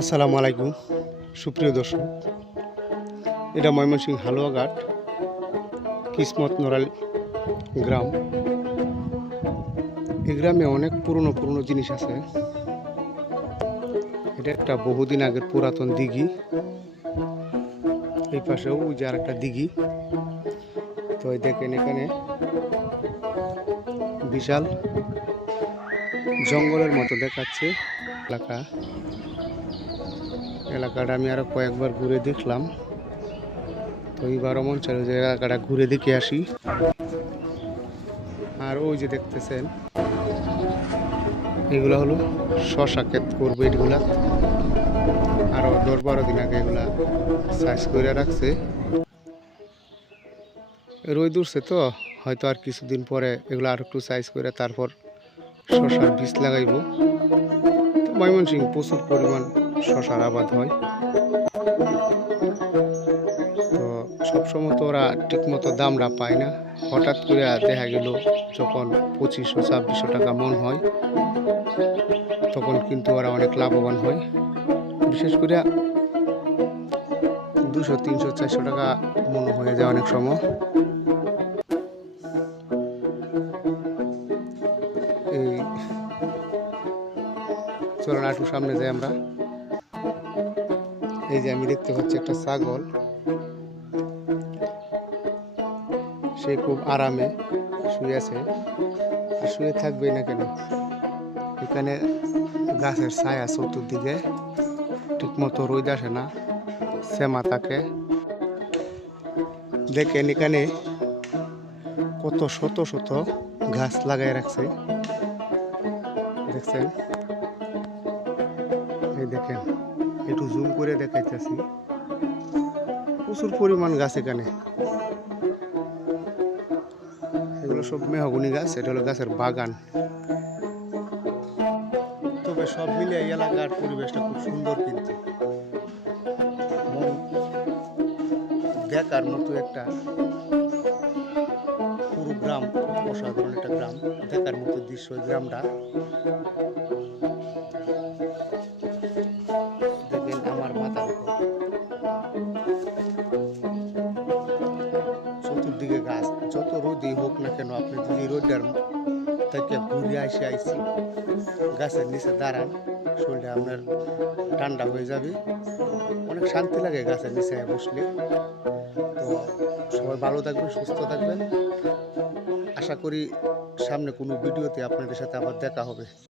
আসসালামু আলাইকুম, সুপ্রিয় দর্শক। এটা ময়মনসিংহ হালুয়াঘাট, কিসমত নড়াল গ্রাম। এই গ্রামে অনেক পুরনো পুরনো জিনিস আছে। এটা একটা বহুদিন আগের পুরাতন দিঘি। এই পাশেও যে আর একটা দিঘি। তো দেখেন এখানে বিশাল জঙ্গলের মতো দেখাচ্ছে এলাকা। এলাকাটা আমি আরও কয়েকবার ঘুরে দেখলাম। তো এইবারও মন চাইল যে এলাকাটা ঘুরে দেখে আসি। আর ওই যে দেখতেছেন, এগুলো হলো শশা ক্ষেত করবে এগুলা। আরও দশ বারো দিন আগে এগুলা সাইজ করে রাখছে। রোদ উঠছে তো, হয়তো আর কিছুদিন পরে এগুলো আর একটু সাইজ করে তারপর শশার বীজ লাগাইব। তো ময়মনসিং প্রচুর পরিমাণ শশার আবাদ হয়। তো সবসময় তো ওরা ঠিকমতো দামটা পায় না। হঠাৎ করে দেখা গেল যখন পঁচিশশো, ছাব্বিশশো টাকা মন হয়, তখন কিন্তু ওরা অনেক লাভবান হয়। বিশেষ করে দুশো, তিনশো, চারশো টাকা মন হয়ে যায় অনেক সময়। চলুন একটু সামনে যাই আমরা। এই যে আমি দেখতে পাচ্ছি একটা ছাগল। সে খুব আরামে শুয়ে আছে। আর শুয়ে থাকবে না কেন? এখানে গাছের ছায়া চতুর্দিকে। ঠিক মতো রোদ আসে না। শ্যামা থাকে দেখেন এখানে কত শত শত গাছ লাগাই রাখছে। দেখছেন? এই দেখেন, একটু জুম করে দেখাইতেছি। প্রচুর পরিমাণ গাছ এখানে। এগুলো সব মেহগুনি গাছ, এটা হলো গাছের বাগান। তবে সব মিলে এই এলাকার পরিবেশটা খুব সুন্দর কিন্তু। দেখার মতো একটা পুরো গ্রাম, অসাধারণ একটা গ্রাম। দেখার মতো দৃশ্য গ্রামটা। চতুর্দিকে গাছ, যত রোদই হোক না কেন, আপনি যদি রোদটার থেকে ঘুরে আসে আইসি, গাছের নিচে দাঁড়ান শরীরটা আপনার ঠান্ডা হয়ে যাবে। অনেক শান্তি লাগে গাছের নিচে বসলে। তো সবাই ভালো থাকবেন, সুস্থ থাকবেন। আশা করি সামনে কোনো ভিডিওতে আপনাদের সাথে আবার দেখা হবে।